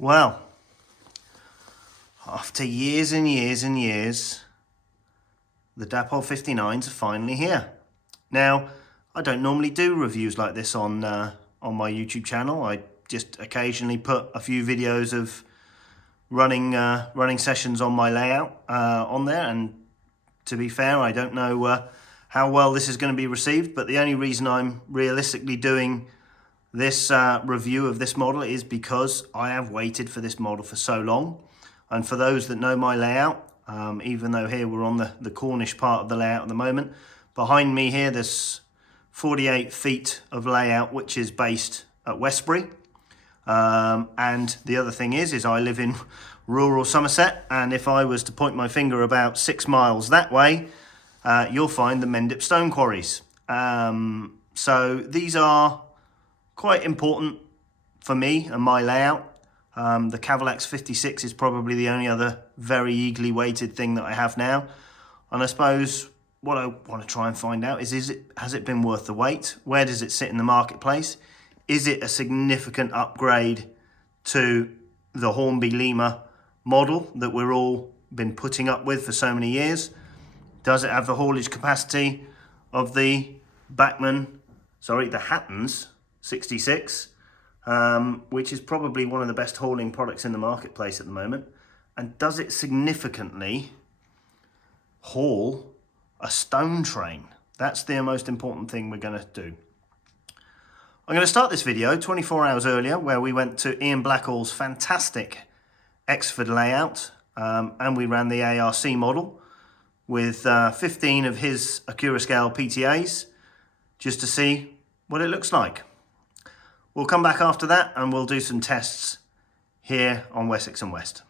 Well, after years and years and years, the Dapol 59s are finally here. Now, I don't normally do reviews like this on my YouTube channel. I just occasionally put a few videos of running sessions on my layout on there, and to be fair, I don't know how well this is going to be received, but the only reason I'm realistically doing this review of this model is because I have waited for this model for so long. And for those that know my layout, even though here we're on the Cornish part of the layout at the moment, behind me here there's 48 feet of layout which is based at Westbury. And the other thing is I live in rural Somerset, and if I was to point my finger about 6 miles that way, you'll find the Mendips stone quarries. So these are quite important for me and my layout. The Helix 56 is probably the only other very eagerly weighted thing that I have now. And I suppose what I want to try and find out is has it been worth the wait? Where does it sit in the marketplace? Is it a significant upgrade to the Hornby Lima model that we're all been putting up with for so many years? Does it have the haulage capacity of the Hattons 66, which is probably one of the best hauling products in the marketplace at the moment? And does it significantly haul a stone train? That's the most important thing we're going to do. I'm going to start this video 24 hours earlier, where we went to Ian Blackall's fantastic Exford layout, and we ran the ARC model with 15 of his Acura scale PTAs, just to see what it looks like. We'll come back after that and we'll do some tests here on Wessex and West.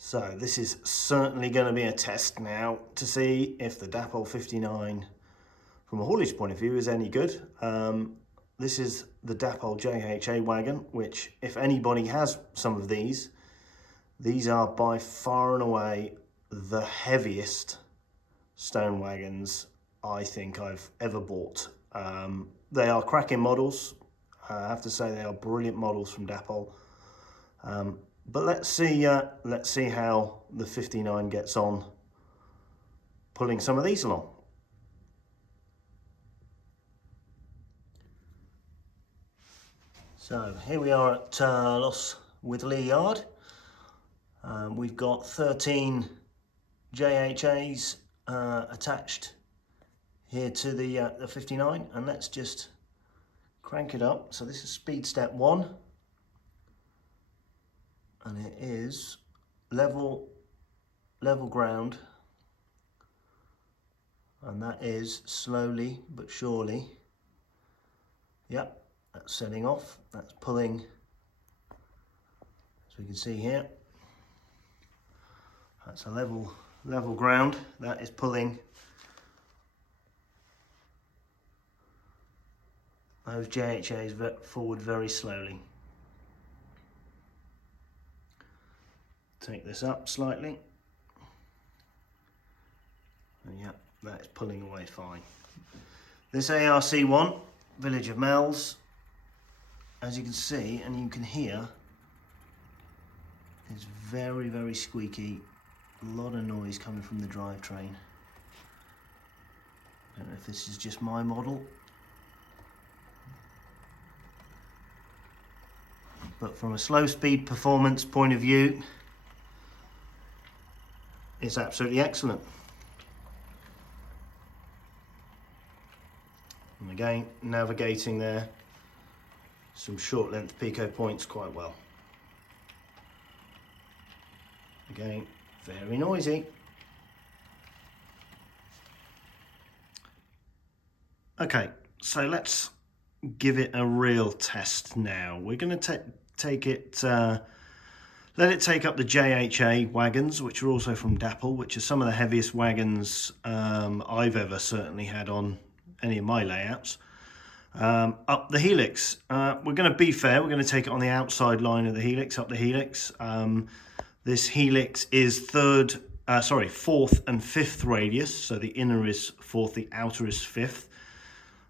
So this is certainly going to be a test now to see if the Dapol 59 from a haulage point of view is any good. This is the Dapol JHA wagon, which if anybody has some of these are by far and away the heaviest stone wagons I think I've ever bought. They are cracking models. I have to say they are brilliant models from Dapol. But let's see how the 59 gets on pulling some of these along. So here we are at Loss Witherley Yard. We've got 13 JHAs attached here to the 59, and let's just crank it up. So this is speed step 1, and it is level ground, and that is slowly but surely. Yep. That's setting off, that's pulling, as we can see here. That's a level ground, that is pulling those JHAs forward very slowly. Take this up slightly, and yeah, that is pulling away fine. This ARC1, Village of Mells, as you can see and you can hear, it's very squeaky. A lot of noise coming from the drivetrain. I don't know if this is just my model, but from a slow speed performance point of view, it's absolutely excellent. And again, navigating there, some short length pico points quite well. Again, very noisy. Okay, so let's give it a real test now. We're going to take it, let it take up the JHA wagons, which are also from Dapol, which are some of the heaviest wagons I've ever certainly had on any of my layouts. Up the Helix. We're going to be fair, we're going to take it on the outside line of the Helix, up the Helix. This Helix is fourth and fifth radius, so the inner is fourth, the outer is fifth,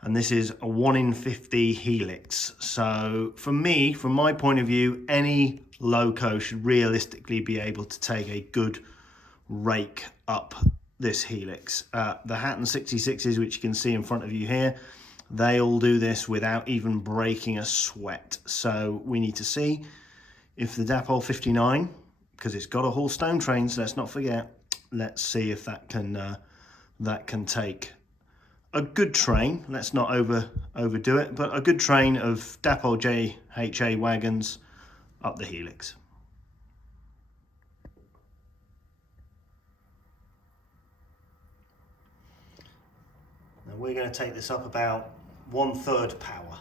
and this is a 1 in 50 Helix. So for me, from my point of view, any loco should realistically be able to take a good rake up this Helix. The Hatton 66s, which you can see in front of you here, they all do this without even breaking a sweat. So we need to see if the Dapol 59, because it's got a haul stone trains, let's not forget, let's see if that can take a good train. Let's not overdo it, but a good train of Dapol JHA wagons up the Helix. Now we're going to take this up about 1/3 power.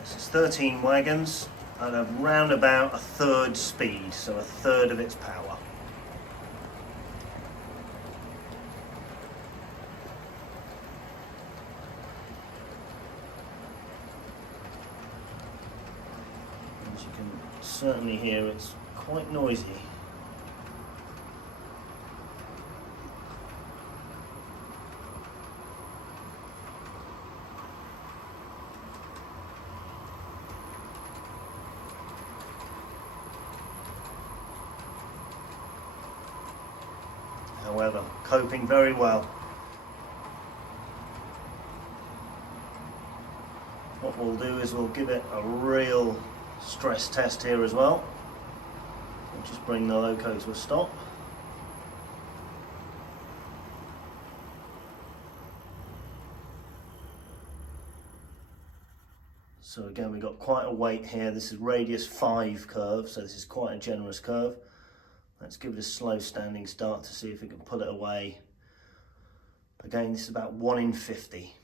This is 13 wagons at around about 1/3 speed, so 1/3 of its power. As you can certainly hear, it's quite noisy. However, coping very well. What we'll do is we'll give it a real stress test here as well. We'll just bring the loco to a stop. So again, we've got quite a weight here. This is radius 5 curve, so this is quite a generous curve. Let's give it a slow standing start to see if we can pull it away. Again, this is about 1 in 50.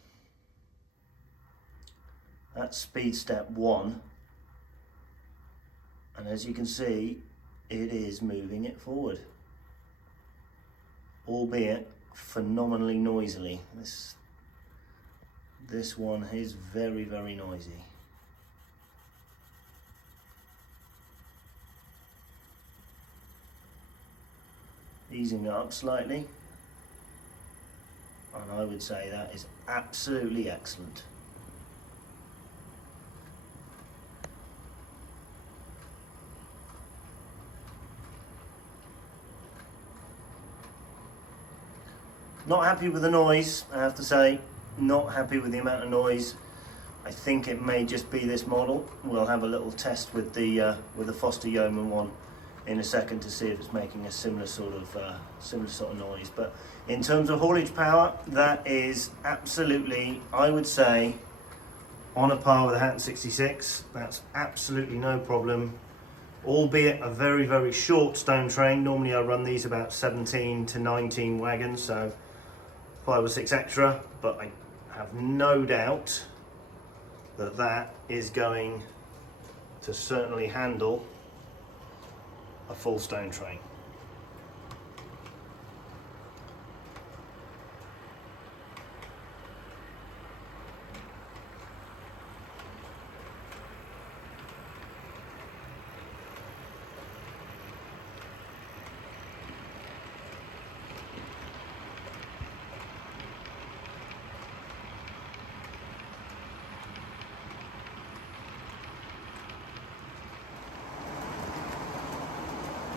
That's speed step 1. And as you can see, it is moving it forward. Albeit phenomenally noisily. This one is very, very noisy. Easing it up slightly. And I would say that is absolutely excellent. Not happy with the noise, I have to say. Not happy with the amount of noise. I think it may just be this model. We'll have a little test with the Foster Yeoman one in a second to see if it's making a similar sort of noise. But in terms of haulage power, that is absolutely, I would say, on a par with the Hatton 66. That's absolutely no problem. Albeit a very, very short stone train. Normally I run these about 17 to 19 wagons, so 5 or 6 extra, but I have no doubt that that is going to certainly handle a full stone train.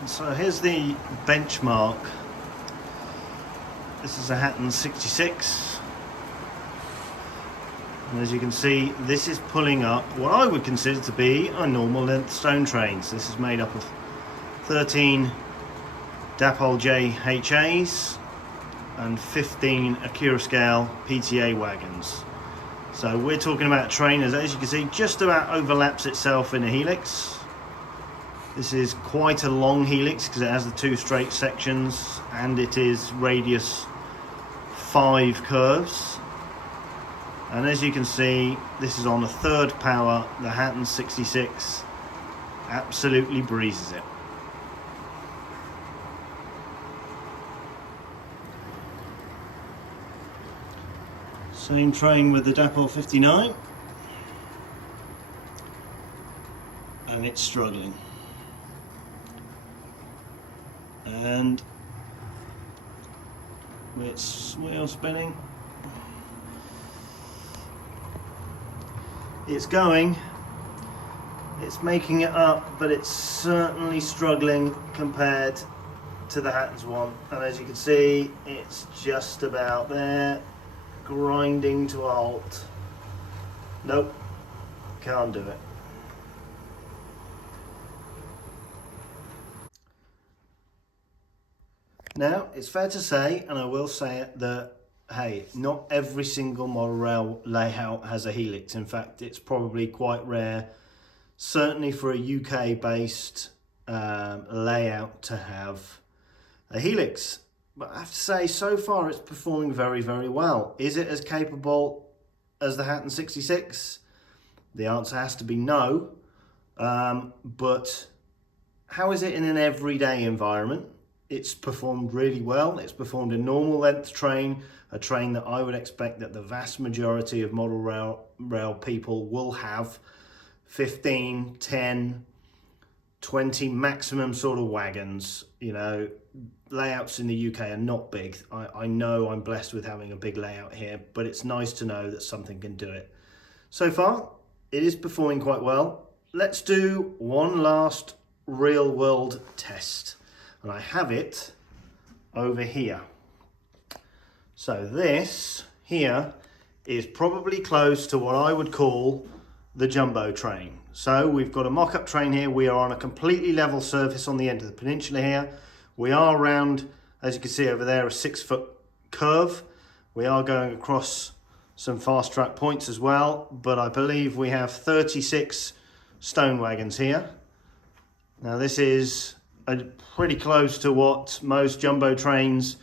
So here's the benchmark. This is a Hatton 66. And as you can see, this is pulling up what I would consider to be a normal length stone trains. This is made up of 13 Dapol JHAs and 15 Acura scale PTA wagons. So we're talking about a train, as you can see, just about overlaps itself in a Helix. This is quite a long Helix because it has the 2 straight sections and it is radius 5 curves. And as you can see, this is on a 3rd power. The Hatton 66 absolutely breezes it. Same train with the Dapol 59, and it's struggling. And it's wheel spinning. It's going, it's making it up, but it's certainly struggling compared to the Hatton's one. And as you can see, it's just about there, grinding to a halt. Nope, can't do it. Now, it's fair to say, and I will say it, that, hey, not every single model rail layout has a Helix. In fact, it's probably quite rare, certainly for a UK-based layout, to have a Helix. But I have to say, so far, it's performing very, very well. Is it as capable as the Hatton 66? The answer has to be no. But how is it in an everyday environment? It's performed really well. It's performed a normal length train, a train that I would expect that the vast majority of model rail people will have. 15, 10, 20 maximum sort of wagons. You know, layouts in the UK are not big. I know I'm blessed with having a big layout here, but it's nice to know that something can do it. So far, it is performing quite well. Let's do one last real world test. And I have it over here. So this here is probably close to what I would call the jumbo train. So we've got a mock-up train here. We are on a completely level surface on the end of the peninsula here. We are around, as you can see over there, a 6-foot curve. We are going across some fast track points as well, but I believe we have 36 stone wagons here. Now this is pretty close to what most jumbo trains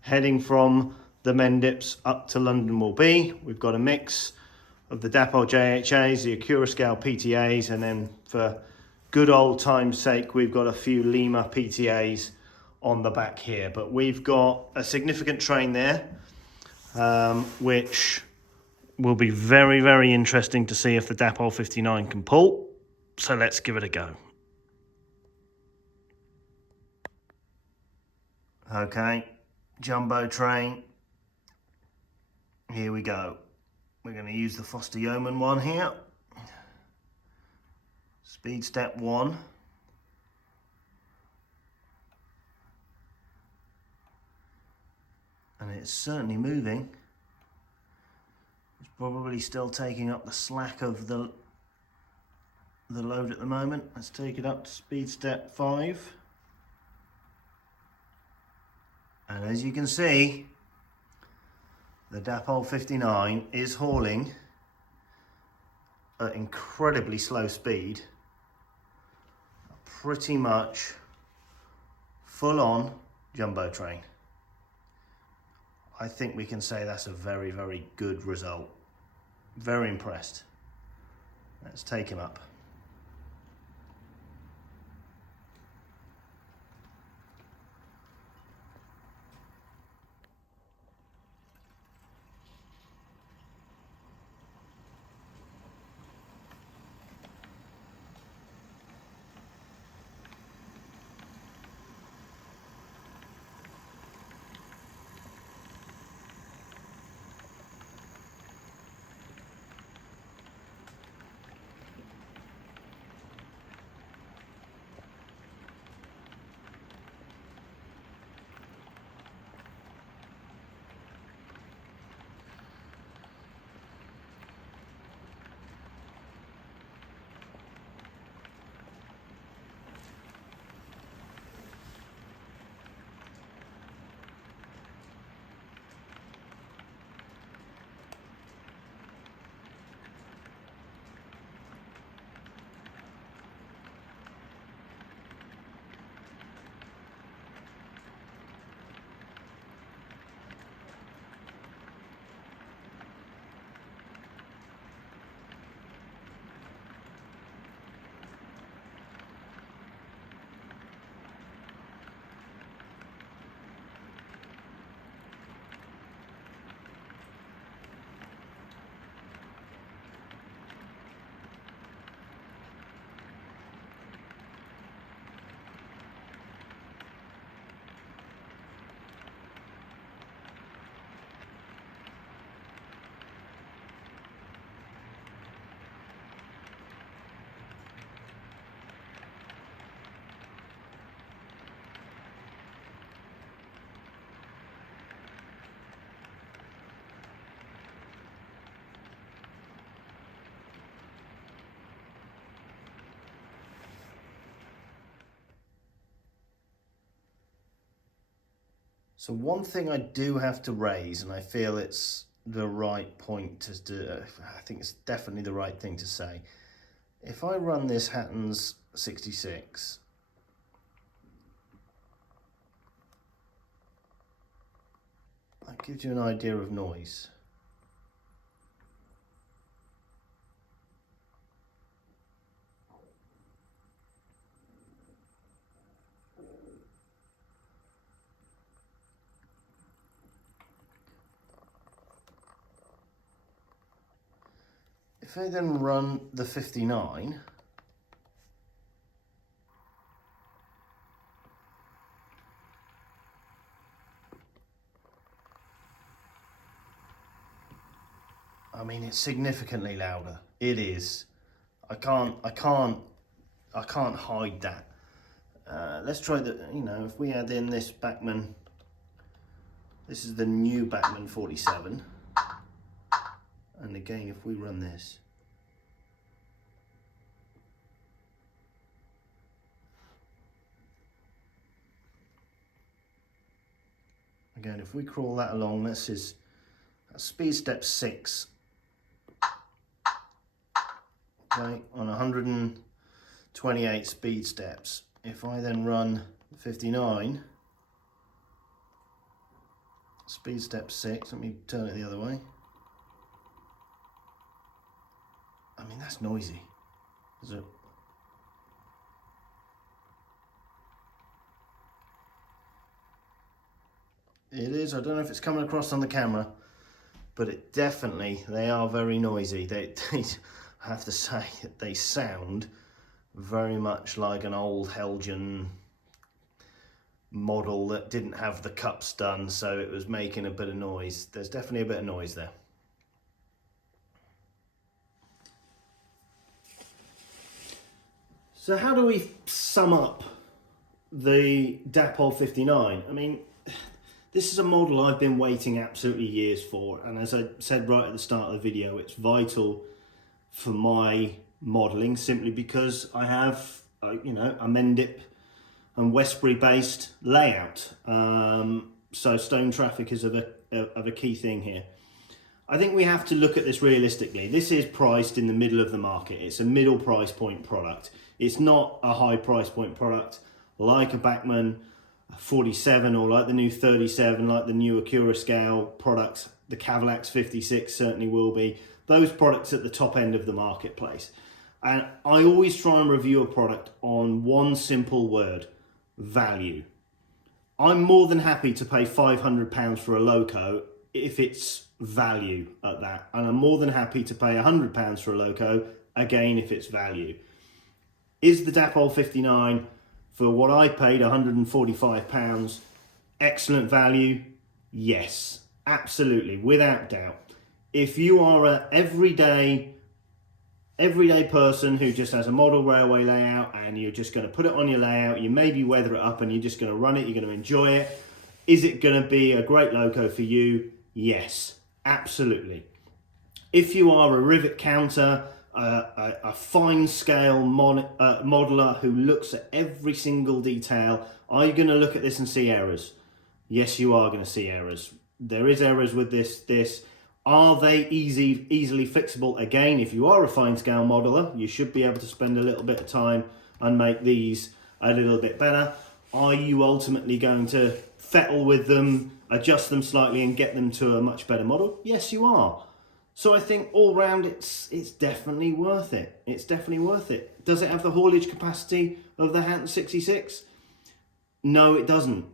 heading from the Mendips up to London will be. We've got a mix of the Dapol JHAs, the Accurascale PTAs, and then for good old time's sake, we've got a few Lima PTAs on the back here. But we've got a significant train there, which will be very, very interesting to see if the Dapol 59 can pull. So let's give it a go. Okay, jumbo train. Here we go. We're going to use the Foster Yeoman one here. Speed step 1. And it's certainly moving. It's probably still taking up the slack of the load at the moment. Let's take it up to speed step 5. And as you can see, the Dapol 59 is hauling at incredibly slow speed, pretty much full-on jumbo train. I think we can say that's a very, very good result. Very impressed. Let's take him up. So one thing I do have to raise, and I feel it's the right point to do, I think it's definitely the right thing to say. If I run this Hatton's 66, that gives you an idea of noise. If I then run the 59, I mean, it's significantly louder. It is. I can't hide that. Let's try the, if we add in this Bachmann, this is the new Bachmann 47. And again, if we run this, again, if we crawl that along, this is That's speed step 6. Okay, on 128 speed steps. If I then run 59, speed step 6, let me turn it the other way. I mean, that's noisy. Is it? It is. I don't know if it's coming across on the camera, but it definitely, they are very noisy. They I have to say, they sound very much like an old Helgen model that didn't have the cups done, so it was making a bit of noise. There's definitely a bit of noise there. So how do we sum up the Dapol 59? I mean, this is a model I've been waiting absolutely years for, and as I said right at the start of the video, it's vital for my modelling simply because I have, you know, a Mendips and Westbury based layout. So stone traffic is of a key thing here. I think we have to look at this realistically. This is priced in the middle of the market. It's a middle price point product. It's not a high price point product like a Bachmann 47 or like the new 37, like the new Acura scale products. The Cavalax 56 certainly will be. Those products at the top end of the marketplace. And I always try and review a product on one simple word: value. I'm more than happy to pay £500 for a Loco if it's value at that. And I'm more than happy to pay £100 for a Loco, again, if it's value. Is the Dapol 59, for what I paid, £145, excellent value? Yes, absolutely, without doubt. If you are an everyday person who just has a model railway layout and you're just going to put it on your layout, you maybe weather it up and you're just going to run it, you're going to enjoy it. Is it going to be a great Loco for you? Yes, absolutely. If you are a rivet counter, a fine scale modeler who looks at every single detail, are you going to look at this and see errors? Yes, you are going to see errors. There is errors with this. Are they easily fixable? Again, if you are a fine scale modeler, you should be able to spend a little bit of time and make these a little bit better. Are you ultimately going to fettle with them, adjust them slightly and get them to a much better model? Yes, you are. So I think all round it's definitely worth it. It's definitely worth it. Does it have the haulage capacity of the Hanton 66? No, it doesn't.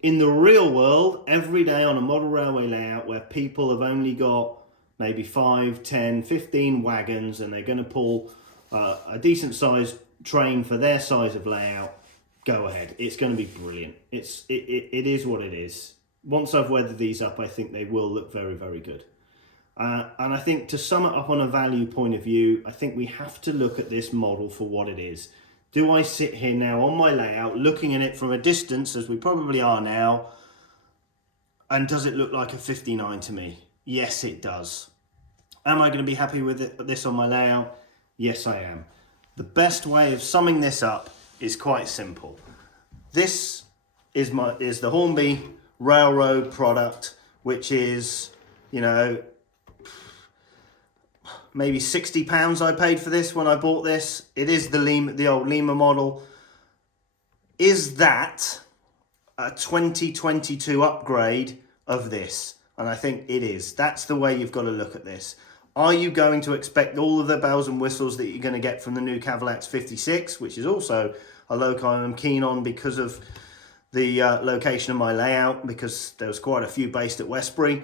In the real world, every day on a model railway layout where people have only got maybe 5, 10, 15 wagons and they're going to pull a decent sized train for their size of layout, go ahead. It's going to be brilliant. It is what it is. Once I've weathered these up, I think they will look very, very good. And I think to sum it up on a value point of view, I think we have to look at this model for what it is. Do I sit here now on my layout looking at it from a distance, as we probably are now, and does it look like a 59 to me? Yes, it does. Am I going to be happy with this on my layout? Yes, I am. The best way of summing this up is quite simple. This is the Hornby Railroad product, which is, you know, maybe £60 I paid for this when I bought this. It is the old Lima model. Is that a 2022 upgrade of this? And I think it is. That's the way you've got to look at this. Are you going to expect all of the bells and whistles that you're going to get from the new Cavalax 56, which is also a Loco I'm keen on because of the location of my layout, because there was quite a few based at Westbury?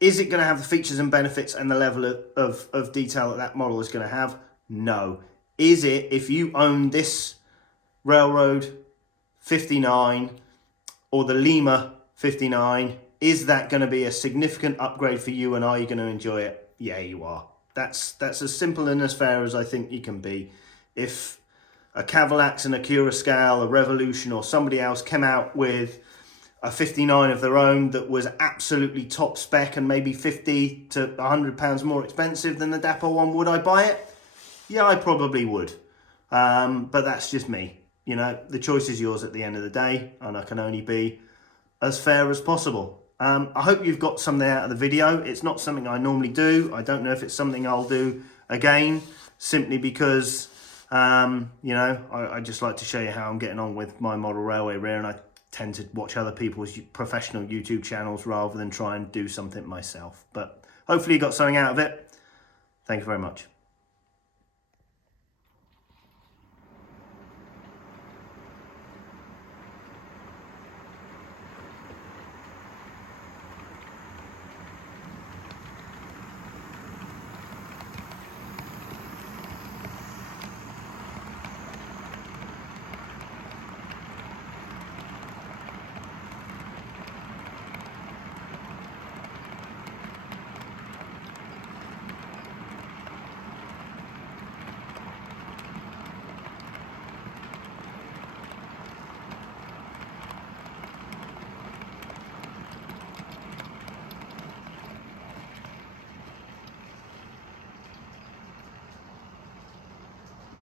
Is it going to have the features and benefits and the level of detail that model is going to have? No. Is it, if you own this Railroad 59 or the Lima 59, is that going to be a significant upgrade for you, and are you going to enjoy it? Yeah, you are. That's as simple and as fair as I think you can be. If a Cavalax, an Acura scale, a Revolution or somebody else came out with a 59 of their own that was absolutely top spec and maybe 50 to £100 more expensive than the Dapol one, would I buy it? Yeah, I probably would. But that's just me. You know, the choice is yours at the end of the day, and I can only be as fair as possible. I hope you've got something out of the video. It's not something I normally do. I don't know if it's something I'll do again, simply because, you know, I just like to show you how I'm getting on with my model railway rear, and I tend to watch other people's professional YouTube channels rather than try and do something myself. But hopefully you got something out of it. Thank you very much.